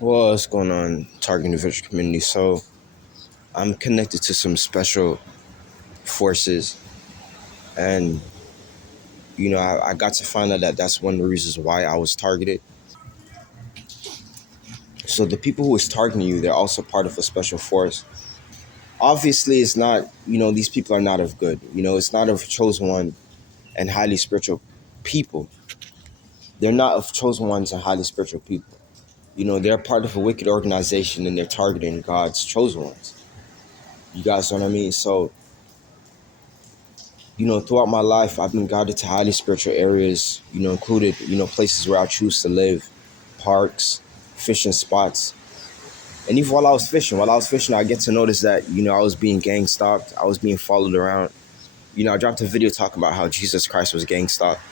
Well, what's going on, Target Individual Community? So, I'm connected to some special forces, and I got to find out that that's one of the reasons why I was targeted. So, the people who is targeting you, they're also part of a special force. Obviously, it's not, these people are not of good. It's not of chosen one and highly spiritual people. They're not of chosen ones and highly spiritual people. They're part of a wicked organization and they're targeting God's chosen ones. You guys know what I mean? So, throughout my life, I've been guided to highly spiritual areas, included, places where I choose to live, parks, fishing spots. And even while I was fishing, I get to notice that, I was being gang stalked. I was being followed around. I dropped a video talking about how Jesus Christ was gang stalked.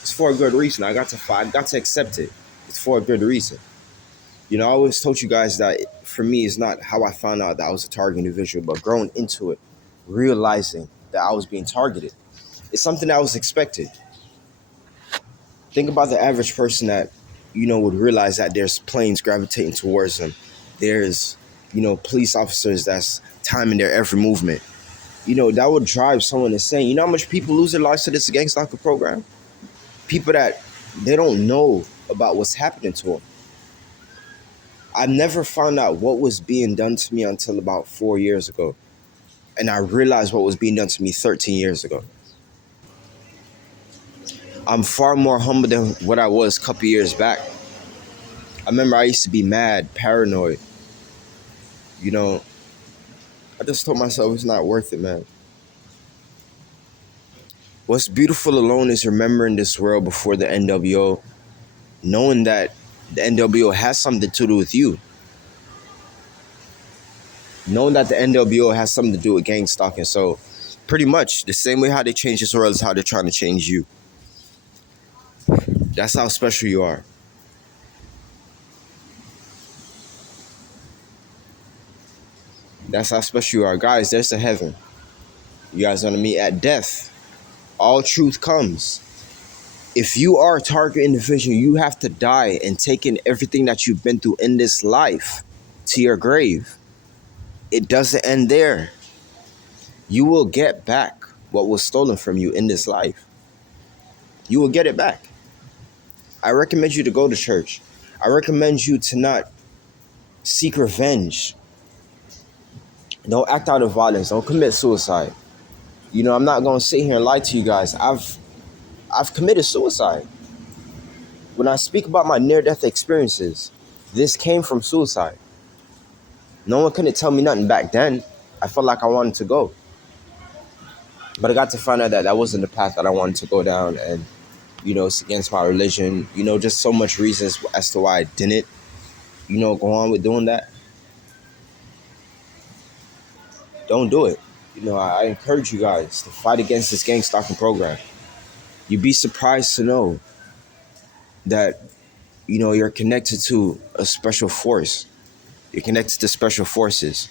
It's for a good reason. I got to accept it. It's for a good reason. I always told you guys that for me, it's not how I found out that I was a target individual, but growing into it, realizing that I was being targeted. It's something that was expected. Think about the average person that, would realize that there's planes gravitating towards them. There's, police officers that's timing their every movement. That would drive someone insane. You know how much people lose their lives to this gang stalker program? People that they don't know about what's happening to them. I never found out what was being done to me until about 4 years ago. And I realized what was being done to me 13 years ago. I'm far more humble than what I was a couple years back. I remember I used to be mad, paranoid. You know, I just told myself it's not worth it, man. What's beautiful alone is remembering this world before the NWO, knowing that the NWO has something to do with you. Knowing that the NWO has something to do with gang stalking. So pretty much the same way how they change this world is how they're trying to change you. That's how special you are. That's how special you are. Guys, there's a heaven. You guys know what I mean? At death, all truth comes. If you are a target individual, you have to die and take in everything that you've been through in this life to your grave. It doesn't end there. You will get back what was stolen from you in this life. You will get it back. I recommend you to go to church. I recommend you to not seek revenge. Don't act out of violence. Don't commit suicide. I'm not going to sit here and lie to you guys. I've committed suicide. When I speak about my near-death experiences, this came from suicide. No one couldn't tell me nothing back then. I felt like I wanted to go. But I got to find out that that wasn't the path that I wanted to go down. And, it's against my religion. Just so much reasons as to why I didn't, go on with doing that. Don't do it. I encourage you guys to fight against this gang stalking program. You'd be surprised to know that, you're connected to a special force. You're connected to special forces.